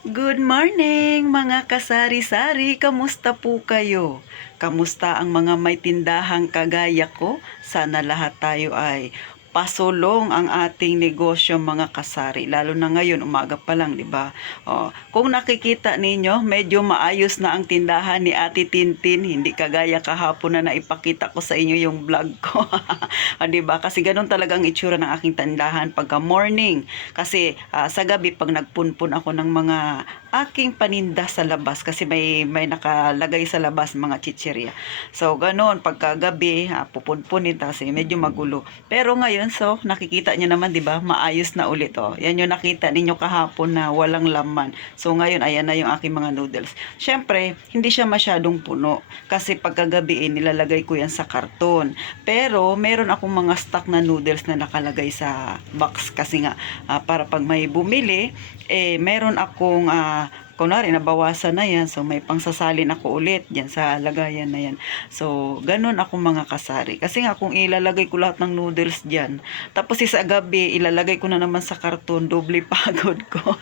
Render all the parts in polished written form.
Good morning mga kasari-sari, kamusta po kayo? Kamusta ang mga may tindahang kagaya ko? Sana lahat tayo ay pasulong ang ating negosyo mga kasari. Lalo na ngayon, umaga pa lang, di ba? Kung nakikita ninyo, medyo maayos na ang tindahan ni Ate Tintin. Hindi kagaya kahapon na naipakita ko sa inyo yung vlog ko. Di ba? Kasi ganun talaga ang itsura ng aking tindahan pagka morning. Kasi sa gabi, pag nagpunpun ako ng mga aking paninda sa labas kasi may nakalagay sa labas mga chichirya. So ganoon pagkagabi pupunpunin kasi medyo magulo. Pero ngayon nakikita niyo naman 'di ba? Maayos na ulit oh. Yan yung nakita ninyo kahapon na walang laman. So ngayon ayan na yung aking mga noodles. Syempre, hindi siya masyadong puno kasi pagkagabi nilalagay ko yan sa karton. Pero meron akong mga stock na noodles na nakalagay sa box kasi nga para pag may bumili meron akong kunwari nabawasan na yan, so may pangsasalin ako ulit dyan sa lagayan na yan. So ganun ako mga kasari, kasi nga kung ilalagay ko lahat ng noodles dyan, tapos sa gabi ilalagay ko na naman sa karton, doble pagod ko.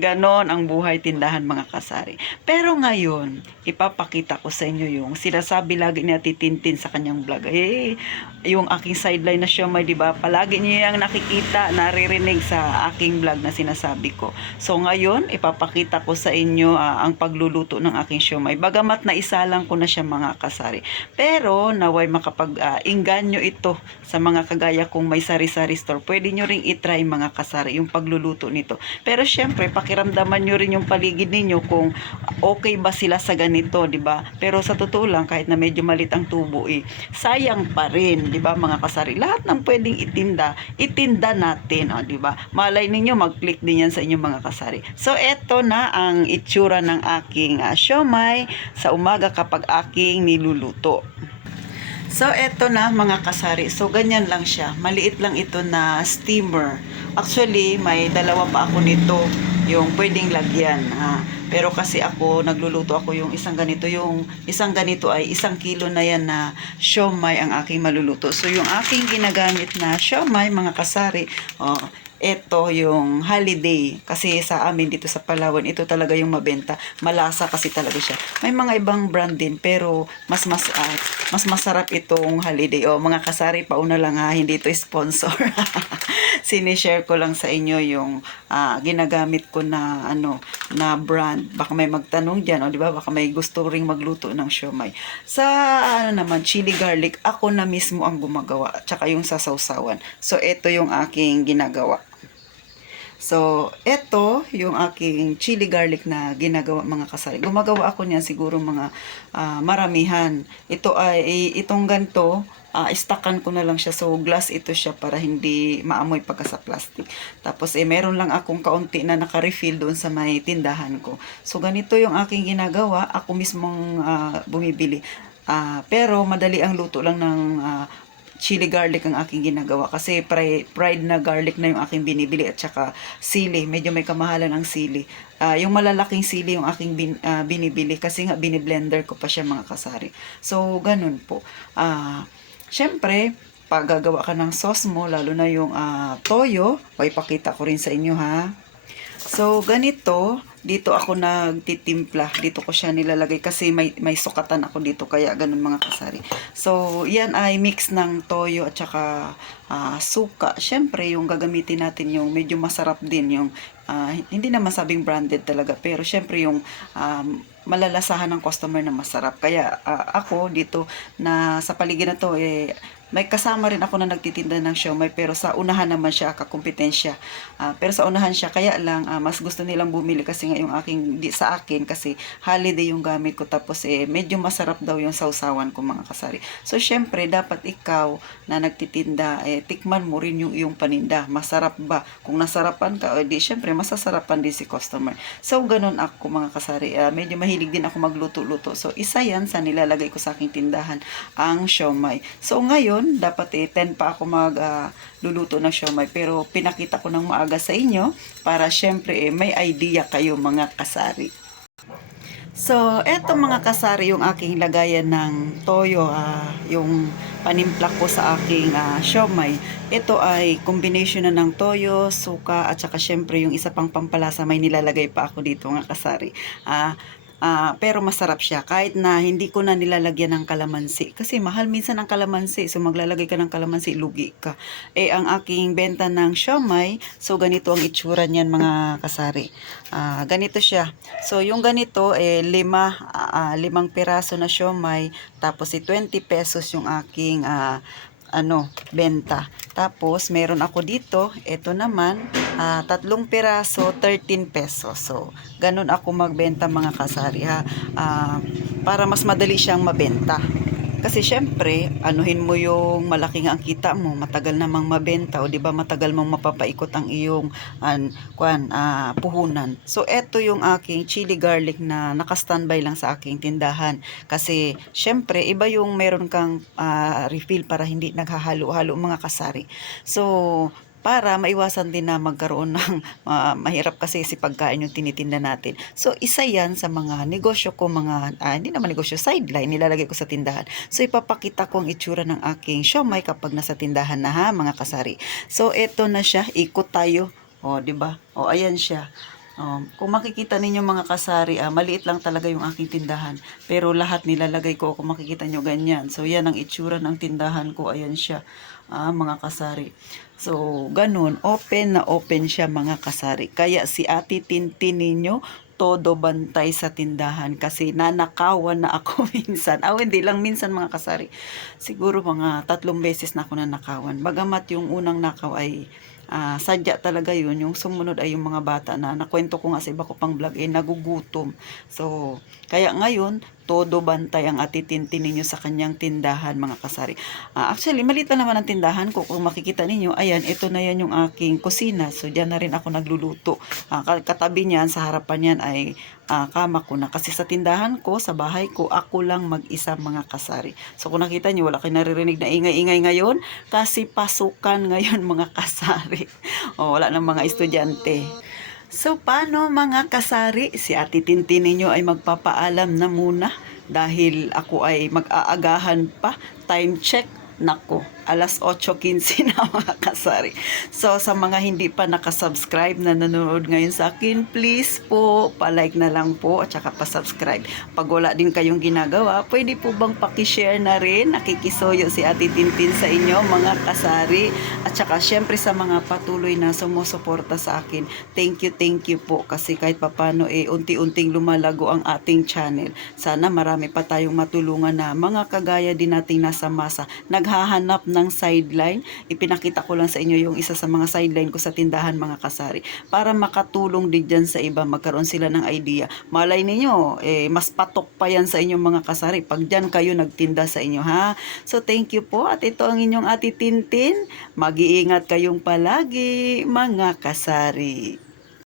Ganon ang buhay tindahan mga kasari. Pero ngayon ipapakita ko sa inyo yung sinasabi lagi ni Ate Tintin sa kanyang vlog. Yung aking sideline na siomay, di ba? Palagi niyo yung nakikita, naririnig sa aking vlog na sinasabi ko. So ngayon, ipapakita ko sa inyo ang pagluluto ng aking siomay. Bagamat na isalang ko na siya mga kasari. Pero naway makapag-inganyo ito sa mga kagaya kong may sari-sari store. Pwede nyo ring itry mga kasari yung pagluluto nito. Pero syempre, pakiramdaman nyo rin yung paligid ninyo kung okay ba sila sa ganito, di ba? Pero sa totoo lang, kahit na medyo malit ang tubo sayang pa rin, di ba mga kasari? Lahat ng pwedeng itinda natin, di ba? Malay ninyo, mag-click din yan sa inyong mga kasari. So, eto na ang itsura ng aking siomay sa umaga kapag aking niluluto. So, eto na mga kasari. So, ganyan lang siya. Maliit lang ito na steamer. Actually, may dalawa pa ako nito yung pwedeng lagyan. Pero kasi ako, nagluluto ako yung isang ganito. Yung isang ganito ay 1 kilo na yan na siomay ang aking maluluto. So, yung aking ginagamit na siomay, mga kasari, ito yung holiday. Kasi sa amin dito sa Palawan, ito talaga yung mabenta. Malasa kasi talaga siya. May mga ibang brand din, pero mas masarap itong holiday. Mga kasari, pauna lang hindi ito sponsor. Sinishare ko lang sa inyo yung ginagamit ko na na brand. Baka may magtanong diyan, di ba? Baka may gusto ring magluto ng siomay. Sa naman chili garlic, ako na mismo ang gumagawa, tsaka yung sa sausawan. So ito yung aking ginagawa. So, ito yung aking chili garlic na ginagawa mga kasari. Gumagawa ako niyan siguro mga maramihan. Itong ganito, istakan ko na lang siya. So, glass ito siya para hindi maamoy pagka sa plastic. Tapos, meron lang akong kaunti na naka-refill doon sa may tindahan ko. So, ganito yung aking ginagawa. Ako mismong bumibili. Pero, madali ang luto lang ng chili garlic ang aking ginagawa kasi fried na garlic na yung aking binibili at saka sili, medyo may kamahalan ang sili. Yung malalaking sili yung aking binibili kasi nga biniblender ko pa siya mga kasari. So ganun po. Syempre pag gagawa ka ng sauce mo, lalo na yung toyo, ipakita ko rin sa inyo ha. So, ganito, dito ako nagtitimpla. Dito ko siya nilalagay kasi may sukatan ako dito, kaya ganun mga kasari. So, yan ay mix ng toyo at saka suka. Syempre, yung gagamitin natin yung medyo masarap din, yung hindi na masabing branded talaga, pero syempre yung malalasahan ng customer na masarap. Kaya ako dito na sa paligid na to may kasama rin ako na nagtitinda ng siomay, pero sa unahan naman siya kakumpetensya. Pero sa unahan siya, kaya lang mas gusto nilang bumili kasi nga yung sa akin kasi holiday yung gamit ko, tapos medyo masarap daw yung sausawan ko mga kasari. So syempre dapat ikaw na nagtitinda tikman mo rin yung iyong paninda. Masarap ba? Kung nasarapan ka, di syempre masasarapan din si customer. So ganun ako mga kasari. Medyo mahilig din ako magluto-luto. So isa yan sa nilalagay ko sa aking tindahan, ang siomay. So ngayon dapat 10 pa ako luluto ng siomay, pero pinakita ko ng maaga sa inyo para syempre may idea kayo mga kasari. So, eto mga kasari yung aking lagayan ng toyo, yung panimpla ko sa aking siomai. Ito ay combination na ng toyo, suka, at saka syempre yung isa pang pampalasa, may nilalagay pa ako dito mga kasari. Pero masarap siya kahit na hindi ko na nilalagyan ng kalamansi. Kasi mahal minsan ang kalamansi. So maglalagay ka ng kalamansi, lugi ka. Ang aking benta ng siomai, so ganito ang itsura niyan mga kasari. Ganito siya. So yung ganito, limang piraso na siomai. Tapos 20 pesos yung aking benta. Tapos, meron ako dito, ito naman, 3 piraso, 13 pesos. So, ganun ako magbenta mga kasari ha. Para mas madali siyang mabenta. Kasi syempre, anuhin mo yung malaki nga ang kita mo, matagal namang mabenta o di ba matagal mong mapapaikot ang iyong puhunan. So eto yung aking chili garlic na naka-standby lang sa aking tindahan. Kasi syempre, iba yung meron kang refill para hindi naghahalo-halo mga kasari. So para maiwasan din na magkaroon ng mahirap kasi si pagkain yung tinitinda natin. So, isa yan sa mga negosyo ko, hindi naman negosyo, sideline, nilalagay ko sa tindahan. So, ipapakita ko ang itsura ng aking siomai kapag nasa tindahan na ha, mga kasari. So, eto na siya, ikot tayo. O, di ba? O, ayan siya. Kung makikita ninyo mga kasari, maliit lang talaga yung aking tindahan. Pero lahat nilalagay ko, kung makikita nyo ganyan. So, yan ang itsura ng tindahan ko. Ayan siya, mga kasari. So, ganun. Open na open siya mga kasari. Kaya si Ate Tintin ninyo, todo bantay sa tindahan kasi nanakawan na ako minsan. Hindi lang minsan mga kasari. Siguro mga 3 beses na ako nanakawan. Bagamat yung unang nakaw ay sadya talaga yun. Yung sumunod ay yung mga bata na nakwento ko nga sa iba ko pang vlog nagugutom. So, kaya ngayon, todo bantay ang Ate Tintin ninyo sa kanyang tindahan mga kasari. Actually, maliit na naman ang tindahan ko. Kung makikita ninyo, ayan, ito na yan yung aking kusina. So, diyan na rin ako nagluluto. Katabi niyan, sa harapan niyan ay kama ko na. Kasi sa tindahan ko, sa bahay ko, ako lang mag-isa mga kasari. So, kung nakita niyo, wala kayo naririnig na ingay-ingay ngayon. Kasi pasukan ngayon mga kasari. Wala ng mga estudyante. So, paano mga kasari? Si Ate Tintin ninyo ay magpapaalam na muna dahil ako ay mag-aagahan pa. Time check. Nako, alas 8:15 na mga kasari. So, sa mga hindi pa nakasubscribe na nanonood ngayon sa akin, please po, palike na lang po at saka pa-subscribe. Pag wala din kayong ginagawa, pwede po bang pakishare na rin? Nakikisuyo si Ate Tintin sa inyo mga kasari. At saka syempre sa mga patuloy na sumusuporta sa akin, thank you po. Kasi kahit papano unti-unting lumalago ang ating channel. Sana marami pa tayong matulungan na mga kagaya din nating nasa masa naghahanap ng sideline. Ipinakita ko lang sa inyo yung isa sa mga sideline ko sa tindahan mga kasari para makatulong din dyan sa iba, magkaroon sila ng idea. Malay ninyo, mas patok pa yan sa inyong mga kasari pag dyan kayo nagtinda sa inyo ha. So thank you po at ito ang inyong Ate Tintin. Mag-iingat kayong palagi mga kasari.